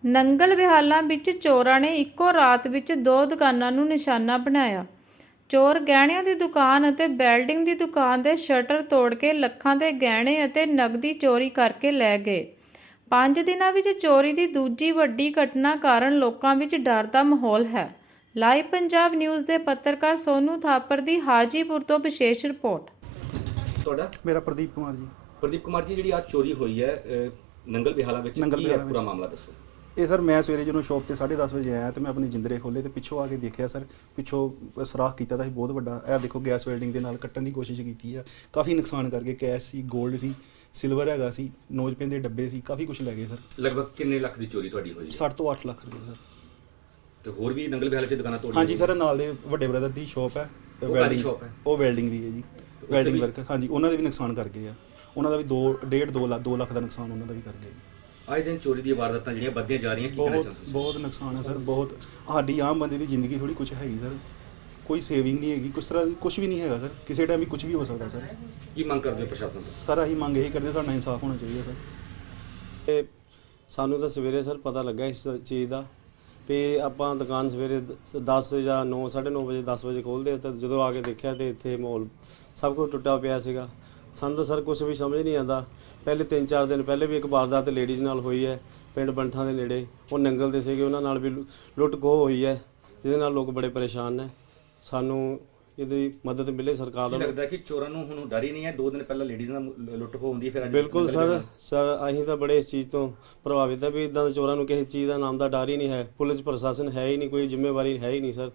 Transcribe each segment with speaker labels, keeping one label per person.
Speaker 1: ਨੰਗਲ ਬਿਹਾਲਾਂ ਵਿੱਚ ਚੋਰਾਂ ਨੇ ਇੱਕੋ ਰਾਤ ਵਿੱਚ 2 ਦੁਕਾਨਾਂ ਨੂੰ ਨਿਸ਼ਾਨਾ ਬਣਾਇਆ। ਚੋਰ ਗਹਿਣਿਆਂ ਦੀ ਦੁਕਾਨ ਅਤੇ ਵੈਲਡਿੰਗ ਦੀ ਦੁਕਾਨ ਦੇ ਸ਼ਟਰ ਤੋੜ ਕੇ ਲੱਖਾਂ ਦੇ ਗਹਿਣੇ ਅਤੇ ਨਕਦੀ ਚੋਰੀ ਕਰਕੇ ਲੈ ਗਏ। 5 ਦਿਨਾਂ ਵਿੱਚ ਚੋਰੀ ਦੀ ਦੂਜੀ ਵੱਡੀ ਘਟਨਾ ਕਾਰਨ ਲੋਕਾਂ ਵਿੱਚ ਡਰ ਦਾ ਮਾਹੌਲ ਹੈ। ਲਾਈਵ ਪੰਜਾਬ ਨਿਊਜ਼ ਦੇ ਪੱਤਰਕਾਰ ਸੋਨੂ ਥਾਪਰ ਦੀ ਹਾਜੀਪੁਰ ਤੋਂ ਵਿਸ਼ੇਸ਼ ਰਿਪੋਰਟ।
Speaker 2: ਤੁਹਾਡਾ?
Speaker 3: ਮੇਰਾ ਪ੍ਰਦੀਪ ਕੁਮਾਰ ਜੀ।
Speaker 2: ਪ੍ਰਦੀਪ ਕੁਮਾਰ ਜੀ, ਜਿਹੜੀ ਅੱਜ ਚੋਰੀ ਹੋਈ ਹੈ ਨੰਗਲ ਬਿਹਾਲਾ ਵਿੱਚ, ਕੀ ਹੈ ਪੂਰਾ ਮਾਮਲਾ ਦੱਸੋ।
Speaker 3: ਇਹ ਸਰ ਮੈਂ ਸਵੇਰੇ ਜਦੋਂ ਸ਼ੌਪ ਤੇ 10:30 ਵਜੇ ਆਇਆ ਤੇ ਮੈਂ ਆਪਣੇ ਜਿੰਦਰੇ ਖੋਲੇ ਤੇ ਪਿੱਛੋਂ ਆ ਕੇ ਦੇਖਿਆ ਸਰ, ਪਿੱਛੋਂ ਸਰਾਖ ਕੀਤਾ ਤਾਂ ਸੀ ਬਹੁਤ ਵੱਡਾ। ਇਹ ਦੇਖੋ ਗੈਸ ਵੈਲਡਿੰਗ ਦੇ ਨਾਲ ਕੱਟਣ ਦੀ ਕੋਸ਼ਿਸ਼ ਕੀਤੀ ਆ, ਕਾਫੀ ਨੁਕਸਾਨ ਕਰਕੇ। ਕੈਸ਼ ਸੀ, 골ਡ ਸੀ, ਸਿਲਵਰ ਹੈਗਾ ਸੀ, ਨੋਜ਼ ਪੈਨ ਦੇ ਡੱਬੇ ਸੀ, ਕਾਫੀ ਕੁਝ ਲੈ ਗਏ ਸਰ।
Speaker 2: ਲਗਭਗ ਕਿੰਨੇ ਲੱਖ ਦੀ ਚੋਰੀ ਤੁਹਾਡੀ ਹੋਈ?
Speaker 3: 60 ਤੋਂ 8 ਲੱਖ ਰੁਪਏ ਸਰ।
Speaker 2: ਤੇ ਹੋਰ ਵੀ ਨੰਗਲ ਬਿਹਾਲਾ 'ਚ ਦੁਕਾਨਾਂ ਤੋੜੀਆਂ?
Speaker 3: ਹਾਂਜੀ ਸਰ, ਨਾਲ ਦੇ ਵੱਡੇ ਬ੍ਰਦਰ ਦੀ ਸ਼ੌਪ ਹੈ,
Speaker 2: ਸ਼ੌਪ ਹੈ,
Speaker 3: ਉਹ ਵੈਲਡਿੰਗ ਦੀ ਹੈ ਜੀ, ਵੈਲਡਿੰਗ ਵਰਕ। ਹਾਂਜੀ, ਉਹਨਾਂ ਦੇ ਵੀ ਨੁਕਸਾਨ ਕਰ ਗਏ ਆ। ਉਹਨਾਂ ਦਾ ਵੀ 2 ਲੱਖ ਦਾ ਨੁਕਸਾਨ ਉਹਨਾਂ ਦਾ ਵੀ ਕਰ ਗਏ।
Speaker 2: ਅੱਜ ਦਿਨ ਚੋਰੀ ਦੀਆਂ ਵਾਰਦਾਤਾਂ ਜਿਹੜੀਆਂ ਵੱਧਦੀਆਂ ਜਾ ਰਹੀਆਂ, ਕੀ ਕਹਿਣਾ ਚਾਹੁੰਦੇ ਹੋ?
Speaker 3: ਬਹੁਤ ਨੁਕਸਾਨ ਹੈ ਸਰ, ਬਹੁਤ। ਸਾਡੀ ਆਮ ਬੰਦੇ ਦੀ ਜ਼ਿੰਦਗੀ ਥੋੜੀ ਕੁਝ ਹੈਗੀ ਸਰ, ਕੋਈ ਸੇਵਿੰਗ ਨਹੀਂ ਹੈਗੀ, ਕੁਛ ਤਰ੍ਹਾਂ ਕੁਝ ਵੀ ਨਹੀਂ ਹੈਗਾ ਸਰ। ਕਿਸੇ ਟਾਈਮ ਵੀ ਕੁਝ ਵੀ ਹੋ ਸਕਦਾ ਸਰ।
Speaker 2: ਕੀ ਮੰਗ ਕਰਦੇ ਹੋ ਪ੍ਰਸ਼ਾਸਨ ਤੋਂ?
Speaker 3: ਸਰ ਅਸੀਂ ਮੰਗ ਇਹੀ ਕਰਦੇ, ਸਾਡਾ ਇਨਸਾਫ ਹੋਣਾ ਚਾਹੀਦਾ ਸਰ।
Speaker 4: ਤੇ ਸਾਨੂੰ ਤਾਂ ਸਵੇਰੇ ਸਰ ਪਤਾ ਲੱਗਾ ਇਸ ਚੀਜ਼ ਦਾ, ਤੇ ਆਪਾਂ ਦੁਕਾਨ ਸਵੇਰੇ 10 ਜਾਂ 9, 9:30 ਵਜੇ 10 ਵਜੇ ਖੋਲ੍ਹਦੇ ਤਾਂ ਜਦੋਂ ਆ ਕੇ ਦੇਖਿਆ ਤੇ ਇੱਥੇ ਮਾਹੌਲ ਸਭ ਕੁਝ ਟੁੱਟਾ ਪਿਆ ਸੀਗਾ। ਸਾਨੂੰ ਤਾਂ ਸਰ ਕੁਝ ਵੀ ਸਮਝ ਨਹੀਂ ਆਉਂਦਾ। ਪਹਿਲੇ 3-4 ਦਿਨ ਪਹਿਲੇ ਵੀ ਇੱਕ ਵਾਰਦਾਤ ਲੇਡੀਜ਼ ਨਾਲ ਹੋਈ ਹੈ ਪਿੰਡ ਬੰਠਾਂ ਦੇ ਨੇੜੇ, ਉਹ ਨੰਗਲ ਦੇ ਸੀਗੇ, ਉਹਨਾਂ ਨਾਲ ਵੀ ਲੁੱਟ ਖੋਹ ਹੋਈ ਹੈ, ਜਿਹਦੇ ਨਾਲ ਲੋਕ ਬੜੇ ਪਰੇਸ਼ਾਨ ਨੇ। ਸਾਨੂੰ ਇਹਦੀ ਮਦਦ ਮਿਲੇ ਸਰਕਾਰ ਵੱਲੋਂ।
Speaker 2: ਲੱਗਦਾ ਕਿ ਚੋਰਾਂ ਨੂੰ ਹੁਣ ਡਰ ਹੀ ਨਹੀਂ ਹੈ? 2 ਦਿਨ ਪਹਿਲਾਂ ਲੇਡੀਜ਼ ਨਾਲ ਲੁੱਟ ਖੋਹ ਹੁੰਦੀ, ਫਿਰ ਅੱਜ
Speaker 4: ਬਿਲਕੁਲ ਸਰ ਅਸੀਂ ਤਾਂ ਬੜੇ ਇਸ ਚੀਜ਼ ਤੋਂ ਪ੍ਰਭਾਵਿਤ ਹੈ ਵੀ ਇਦਾਂ ਦੇ ਚੋਰਾਂ ਨੂੰ ਕਿਸੇ ਚੀਜ਼ ਦਾ ਨਾਮ ਦਾ ਡਰ ਹੀ ਨਹੀਂ ਹੈ। ਪੁਲਿਸ ਪ੍ਰਸ਼ਾਸਨ ਹੈ ਹੀ ਨਹੀਂ, ਕੋਈ ਜ਼ਿੰਮੇਵਾਰੀ ਹੈ ਹੀ ਨਹੀਂ ਸਰ।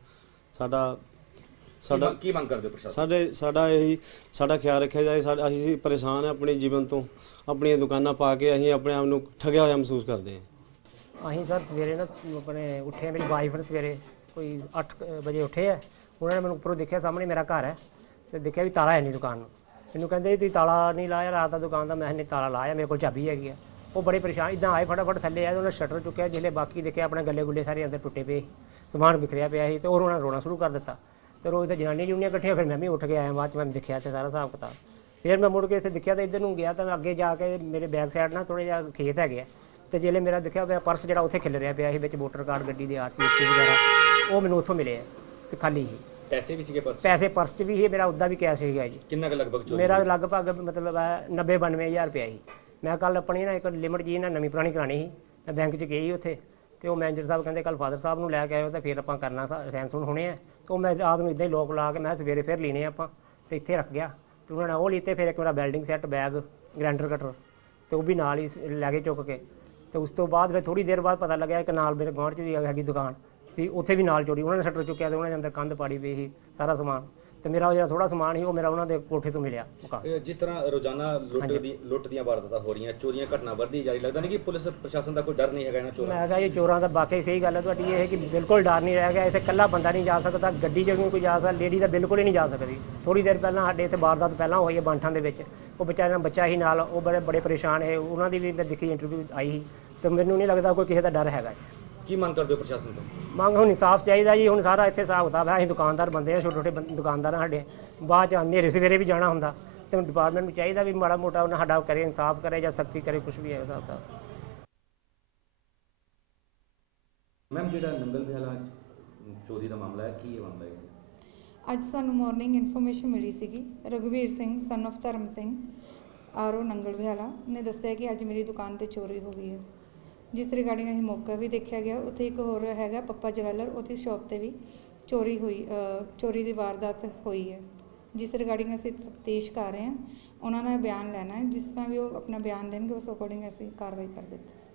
Speaker 4: ਸਾਡਾ
Speaker 2: ਕੀ ਮੰਗ ਕਰਦੇ ਹੋ ਪ੍ਰਸ਼ਾਸਨ?
Speaker 4: ਸਾਡਾ ਖਿਆਲ ਰੱਖਿਆ ਜਾਏ। ਅਸੀਂ ਪਰੇਸ਼ਾਨ ਹਾਂ ਆਪਣੇ ਜੀਵਨ ਤੋਂ, ਆਪਣੀਆਂ ਦੁਕਾਨਾਂ ਪਾ ਕੇ ਅਸੀਂ ਆਪਣੇ ਆਪ ਨੂੰ ਠੱਗਿਆ ਹੋਇਆ ਮਹਿਸੂਸ ਕਰਦੇ ਹਾਂ।
Speaker 5: ਅਸੀਂ ਸਰ ਸਵੇਰੇ ਨਾ ਆਪਣੇ ਉੱਠੇ, ਮੇਰੀ ਵਾਈਫ ਨੇ ਸਵੇਰੇ ਕੋਈ 8 ਵਜੇ ਉੱਠੇ ਹੈ। ਉਹਨਾਂ ਨੇ ਮੈਨੂੰ ਉੱਪਰੋਂ ਦੇਖਿਆ, ਸਾਹਮਣੇ ਮੇਰਾ ਘਰ ਹੈ, ਤੇ ਦੇਖਿਆ ਵੀ ਤਾਲਾ ਹੈ ਨਹੀਂ ਦੁਕਾਨ ਨੂੰ। ਮੈਨੂੰ ਕਹਿੰਦੇ ਤੁਸੀਂ ਤਾਲਾ ਨਹੀਂ ਲਾਇਆ ਰਾਤ ਦਾ ਦੁਕਾਨ ਦਾ? ਮੈਂ ਨਹੀਂ ਤਾਲਾ ਲਾਇਆ, ਮੇਰੇ ਕੋਲ ਚਾਬੀ ਹੈਗੀ ਆ। ਉਹ ਬੜੇ ਪਰੇਸ਼ਾਨ ਇੱਦਾਂ ਆਏ, ਫਟਾਫਟ ਥੱਲੇ ਆਏ, ਉਹਨਾਂ ਸ਼ਟਰ ਚੁੱਕਿਆ। ਜਿਹੜੇ ਬਾਕੀ ਦੇਖਿਆ ਆਪਣੇ ਗੱਲੇ ਗੁੱਲੇ ਸਾਰੇ ਅੰਦਰ ਟੁੱਟੇ ਪਏ, ਸਮਾਨ ਵਿਖਰਿਆ ਪਿਆ ਸੀ, ਤੇ ਉਹਨਾਂ ਨੇ ਰੋਣਾ ਸ਼ੁਰੂ ਕਰ ਦਿੱਤਾ। ਤੇ ਰੋਜ਼ ਤੇ ਜਨਾਨੀਆਂ ਜੁਨੀਆਂ ਇਕੱਠੀਆਂ, ਫਿਰ ਮੈਂ ਵੀ ਉੱਠ ਕੇ ਆਇਆ। ਬਾਅਦ 'ਚ ਮੈਂ ਦੇਖਿਆ ਤੇ ਸਾਰਾ ਹਿਸਾਬ ਕਿਤਾਬ। ਫਿਰ ਮੈਂ ਮੁੜ ਕੇ ਇੱਥੇ ਦੇਖਿਆ ਤਾਂ ਇੱਧਰ ਨੂੰ ਗਿਆ, ਤਾਂ ਅੱਗੇ ਜਾ ਕੇ ਮੇਰੇ ਬੈਕ ਸਾਈਡ ਨਾਲ ਥੋੜ੍ਹਾ ਜਿਹਾ ਖੇਤ ਹੈਗੇ ਆ, ਤੇ ਜਿਹੜੇ ਮੇਰਾ ਦੇਖਿਆ ਪਿਆ ਪਰਸ ਜਿਹੜਾ ਉੱਥੇ ਖਿਲ ਰਿਹਾ ਪਿਆ ਸੀ, ਵਿੱਚ ਵੋਟਰ ਕਾਰਡ, ਗੱਡੀ ਦੇ RC ਵਗੈਰਾ, ਉਹ ਮੈਨੂੰ ਉੱਥੋਂ ਮਿਲੇ ਆ ਤੇ ਖਾਲੀ ਸੀ।
Speaker 2: ਪੈਸੇ ਵੀ ਸੀਗੇ ਪਰਸ?
Speaker 5: ਪੈਸੇ ਪਰਸ 'ਚ ਵੀ ਸੀ, ਮੇਰਾ ਉੱਦਾਂ ਵੀ ਕੈਸ਼ ਸੀਗਾ ਜੀ।
Speaker 2: ਕਿੰਨਾ ਕੁ ਲਗਭਗ ਚੋਰੀ?
Speaker 5: ਮੇਰਾ ਲਗਭਗ ਮਤਲਬ 90-92 ਹਜ਼ਾਰ ਰੁਪਇਆ ਸੀ। ਮੈਂ ਕੱਲ ਆਪਣੀ ਨਾ ਇੱਕ ਲਿਮਟ ਜੀ ਨਾ ਨਵੀਂ ਪੁਰਾਣੀ ਕਰਾਉਣੀ ਸੀ, ਮੈਂ ਬੈਂਕ 'ਚ ਗਈ ਉੱਥੇ, ਤੇ ਉਹ ਮੈਨੇਜਰ ਸਾਹਿਬ ਕਹਿੰਦੇ ਕੱਲ ਫਾਦਰ ਸਾਹਿਬ ਨੂੰ ਲੈ ਕੇ ਆਇਓ ਤਾਂ ਫਿਰ ਆਪਾਂ ਕਰਨਾ ਸਾਈਨ ਸੂਨ ਹੋਣੇ ਆ। ਤੇ ਉਹ ਮੈਂ ਰਾਤ ਨੂੰ ਇੱਦਾਂ ਹੀ ਲੋਕ ਲਾ ਕੇ ਮੈਂ ਸਵੇਰੇ ਫਿਰ ਲੈਣੇ ਆਪਾਂ, ਤੇ ਇੱਥੇ ਰੱਖ ਗਿਆ। ਤੇ ਉਹਨਾਂ ਨੇ ਉਹ ਲਿੱਤੇ। ਫਿਰ ਇੱਕ ਮੇਰਾ welding set, bag, grinder cutter, ਤੇ ਉਹ ਵੀ ਨਾਲ ਹੀ ਲੈ ਕੇ ਚੁੱਕ ਕੇ। ਤੇ ਉਸ ਤੋਂ ਬਾਅਦ ਫਿਰ ਥੋੜ੍ਹੀ ਦੇਰ ਬਾਅਦ ਪਤਾ ਲੱਗਿਆ ਕਿ ਨਾਲ ਮੇਰੇ ਗੁਆਂਢ 'ਚ ਵੀ ਹੈਗੀ ਦੁਕਾਨ, ਵੀ ਉੱਥੇ ਵੀ ਨਾਲ ਚੋਰੀ। ਉਹਨਾਂ ਨੇ ਸ਼ਟਰ ਚੁੱਕਿਆ ਤੇ ਉਹਨਾਂ ਦੇ ਅੰਦਰ ਕੰਧ ਪਾੜੀ ਪਈ ਸੀ, ਸਾਰਾ ਸਮਾਨ। ਤੇ ਮੇਰਾ ਜਿਹੜਾ ਥੋੜਾ ਸਮਾਨ ਸੀ ਉਹ ਮੇਰਾ ਉਹਨਾਂ ਦੇ ਕੋਠੇ ਤੋਂ ਮਿਲਿਆ ਮਕਾਨ।
Speaker 2: ਜਿਸ ਤਰ੍ਹਾਂ ਰੋਜ਼ਾਨਾ ਲੁੱਟ ਦੀਆਂ ਵਾਰਦਾਤਾਂ ਹੋ ਰਹੀਆਂ, ਚੋਰੀਆਂ ਘਟਨਾ ਵੱਧਦੀ ਜਾ ਰਹੀ, ਲੱਗਦਾ ਨਹੀਂ ਕਿ ਪੁਲਿਸ ਪ੍ਰਸ਼ਾਸਨ ਦਾ ਕੋਈ ਡਰ ਨਹੀਂ ਹੈਗਾ ਇਹਨਾਂ ਚੋਰਾਂ?
Speaker 5: ਮੈਂ ਕਿਹਾ ਇਹ ਚੋਰਾਂ ਦਾ ਵਾਕਈ ਸਹੀ ਗੱਲ ਹੈ ਤੁਹਾਡੀ, ਇਹ ਕਿ ਬਿਲਕੁਲ ਡਰ ਨਹੀਂ ਰਹਿ ਗਿਆ। ਇੱਥੇ ਇਕੱਲਾ ਬੰਦਾ ਨਹੀਂ ਜਾ ਸਕਦਾ, ਗੱਡੀ 'ਚ ਵੀ ਕੋਈ ਜਾ ਸਕਦਾ, ਲੇਡੀ ਤਾਂ ਬਿਲਕੁਲ ਹੀ ਨਹੀਂ ਜਾ ਸਕਦੀ। ਥੋੜ੍ਹੀ ਦੇਰ ਪਹਿਲਾਂ ਸਾਡੇ ਇੱਥੇ ਵਾਰਦਾਤ ਪਹਿਲਾਂ ਹੋਈ ਹੈ ਬੰਠਾਂ ਦੇ ਵਿੱਚ, ਉਹ ਵਿਚਾਰਿਆਂ ਦਾ ਬੱਚਾ ਹੀ ਨਾਲ, ਉਹ ਬੜੇ ਪਰੇਸ਼ਾਨ ਹੈ। ਉਹਨਾਂ ਦੀ ਵੀ ਮੈਂ ਦੇਖੀ ਇੰਟਰਵਿਊ ਆਈ ਸੀ, ਤੇ ਮੈਨੂੰ ਨਹੀਂ ਲੱਗਦਾ ਕੋਈ ਕਿਸੇ ਦਾ ਡਰ ਹੈਗਾ।
Speaker 2: ਕੀ ਮੰਗ ਕਰਦੇ ਹੋ ਪ੍ਰਸ਼ਾਸਨ ਤੋਂ?
Speaker 5: ਮੰਗ ਹੁਣ ਇਨਸਾਫ ਚਾਹੀਦਾ ਜੀ। ਹੁਣ ਸਾਰਾ ਇੱਥੇ ਹਿਸਾਬ ਕਿਤਾਬ ਹੈ, ਅਸੀਂ ਦੁਕਾਨਦਾਰ ਬੰਦੇ ਹਾਂ, ਛੋਟੇ ਛੋਟੇ ਦੁਕਾਨਦਾਰ ਹਾਂ ਸਾਡੇ। ਬਾਅਦ 'ਚ ਹਨੇਰੇ ਸਵੇਰੇ ਵੀ ਜਾਣਾ ਹੁੰਦਾ, ਤੇ ਡਿਪਾਰਟਮੈਂਟ ਨੂੰ ਚਾਹੀਦਾ ਵੀ ਮਾੜਾ ਮੋਟਾ ਉਹਨਾਂ ਸਾਡਾ ਕਰੇ, ਇਨਸਾਫ ਕਰੇ ਜਾਂ ਸਖਤੀ ਕਰੇ, ਕੁਛ ਵੀ ਹੈ ਹਿਸਾਬ ਦਾ।
Speaker 2: ਮੈਮ, ਜਿਹੜਾ ਨੰਗਲ ਬਿਹਾਲਾ ਚੋਰੀ ਦਾ ਮਾਮਲਾ ਹੈ, ਕੀ ਇਹ ਮਾਮਲਾ ਹੈ?
Speaker 6: ਅੱਜ ਸਾਨੂੰ ਮਾਰਨਿੰਗ ਇਨਫੋਰਮੇਸ਼ਨ ਮਿਲੀ ਸੀਗੀ। ਰਘਵੀਰ ਸਿੰਘ ਸਨ of ਧਰਮ ਸਿੰਘ RO ਨੰਗਲ ਬਿਹਾਲਾ ਨੇ ਦੱਸਿਆ ਕਿ ਅੱਜ ਮੇਰੀ ਦੁਕਾਨ ਤੇ ਚੋਰੀ ਹੋ ਗਈ ਹੈ, ਜਿਸ ਰਿਗਾਰਡਿੰਗ ਅਸੀਂ ਮੌਕਾ ਵੀ ਦੇਖਿਆ ਗਿਆ। ਉੱਥੇ ਇੱਕ ਹੋਰ ਹੈਗਾ ਪੱਪਾ ਜਵੈਲਰ, ਉਹਦੀ ਸ਼ੌਪ ਤੇ ਵੀ ਚੋਰੀ ਦੀ ਵਾਰਦਾਤ ਹੋਈ ਹੈ, ਜਿਸ ਰਿਗਾਰਡਿੰਗ ਅਸੀਂ ਤਫਤੀਸ਼ ਕਰ ਰਹੇ ਹਾਂ। ਉਹਨਾਂ ਨੇ ਬਿਆਨ ਲੈਣਾ ਹੈ, ਜਿਸ ਤਰ੍ਹਾਂ ਵੀ ਉਹ ਆਪਣਾ ਬਿਆਨ ਦੇਣਗੇ ਉਸ ਅਕੋਰਡਿੰਗ ਅਸੀਂ ਕਾਰਵਾਈ ਕਰ ਦਿੱਤੀ।